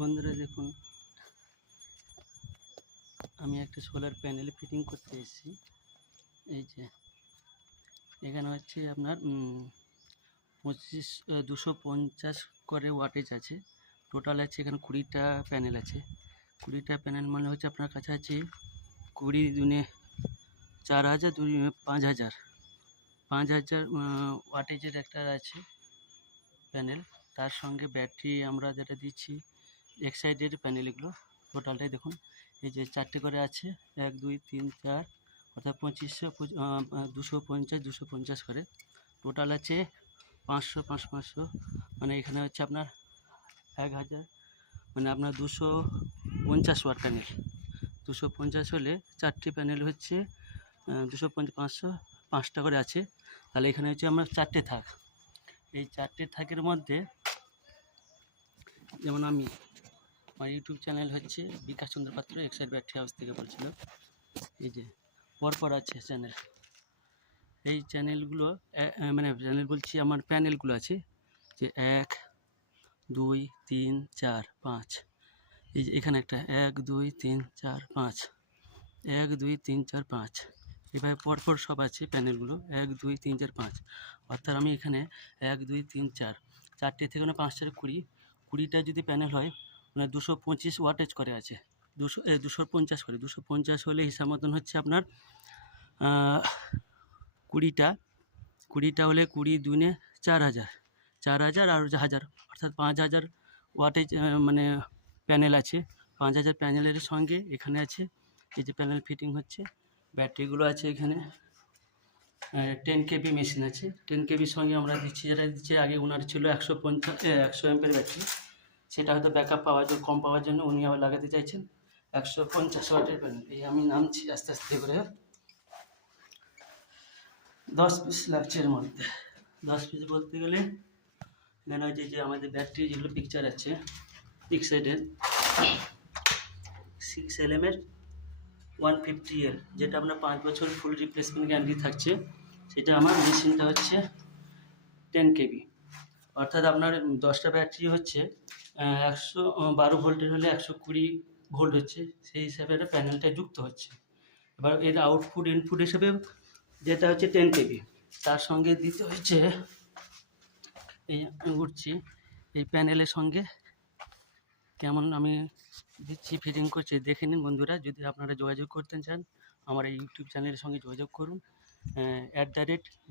বন্ধুরা দেখুন, আমি একটা সোলার প্যানেল ফিটিং করতে এসেছি। এই যে এখানে হচ্ছে আপনার 250 করে ওয়াটেজ আছে। টোটাল আছে এখানে 20টা প্যানেল আছে। 20টা প্যানেল মানে হচ্ছে আপনার কাছাকাছি 20 দুনে 4000, 2 5000 ওয়াটেজের একটা আছে প্যানেল। তার সঙ্গে ব্যাটারি আমরা যেটা দিচ্ছি এক সাইডের প্যানেল, এগুলো টোটালটাই দেখুন। এই যে 4টে করে আছে, 1 2 3 4, অর্থাৎ 250 250 করে টোটাল আছে 500 500 500, মানে এখানে হচ্ছে আপনার 1000, মানে আপনার 250 ওয়াট প্যানেল। 250 হলে 4টে প্যানেল হচ্ছে 250 500, 5টা করে আছে। তাহলে এখানে হচ্ছে আমরা 4টে থাক। এই 4টে থাকের মধ্যে যেমন আমার ইউটিউব চ্যানেল হচ্ছে বিকাশ চন্দ্র পাত্র, এক্সাইড ব্যাটারি হাউস থেকে বলছিল। এই যে পরপর আছে চ্যানেল। এই চ্যানেলগুলো মানে চ্যানেল বলছি, আমার প্যানেলগুলো আছে যে 1 2 3 4 5। এই যে এখানে একটা 1 2 3 4 5, 1 2 3 4 5, এভাবে পরপর সব আছে প্যানেলগুলো 1 2 3 4 5। অর্থাৎ আমি এখানে 1 2 3 4, 4টে থেকে 5 4 20, 20টা যদি প্যানেল হয় মানে 225 ওয়াটেজ করে আছে। 250 করে, 250 হলে হিসাব মতন হচ্ছে আপনার 20টা হলে 20 দুনে 4000, 4000 আর 1000, অর্থাৎ 5000 ওয়াটেজ মানে প্যানেল আছে। 5000 প্যানেলের সঙ্গে এখানে আছে এই যে প্যানেল ফিটিং হচ্ছে, ব্যাটারিগুলো আছে এখানে। 10 কেবি মেশিন আছে, 10 কেবির সঙ্গে আমরা দিচ্ছি, যেটা দিচ্ছি আগে ওনার ছিল 100 অ্যাম্পের ব্যাটারি, সেটা হয়তো ব্যাকআপ পাওয়ার জন্য, কম পাওয়ার জন্য উনি আবার লাগাতে চাইছেন 150 ওয়াটের প্যানেল। এই আমি নামছি আস্তে আস্তে করে। 10 পিস লাগছে এর মধ্যে। 10 পিস বলতে গেলে এখানে হচ্ছে যে আমাদের ব্যাটারি যেগুলো পিকচার আছে এক্সাইডের 6LM এর 150L, যেটা আপনার 5 বছর ফুল রিপ্লেসমেন্ট গ্যারান্টি থাকছে। সেটা আমার মেশিনটা হচ্ছে 10 কেবি, অর্থাৎ আপনার 10টা ব্যাটারি হচ্ছে 112 ভোল্টের হলে 120 ভোল্ট হচ্ছে, সেই হিসাবে একটা প্যানেলটা যুক্ত হচ্ছে। এবার এর আউটপুট ইনপুট হিসেবে যেটা হচ্ছে 10 কেবি, তার সঙ্গে দিতে হচ্ছে এই উঠছি এই প্যানেলের সঙ্গে কেমন আমি দিচ্ছি, ফিটিং করছি দেখে নিন বন্ধুরা। যদি আপনারা যোগাযোগ করতে চান আমার এই ইউটিউব চ্যানেলের সঙ্গে যোগাযোগ করুন,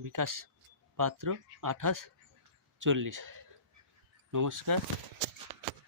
@বিকাশ পাত্র 2840। নমস্কার।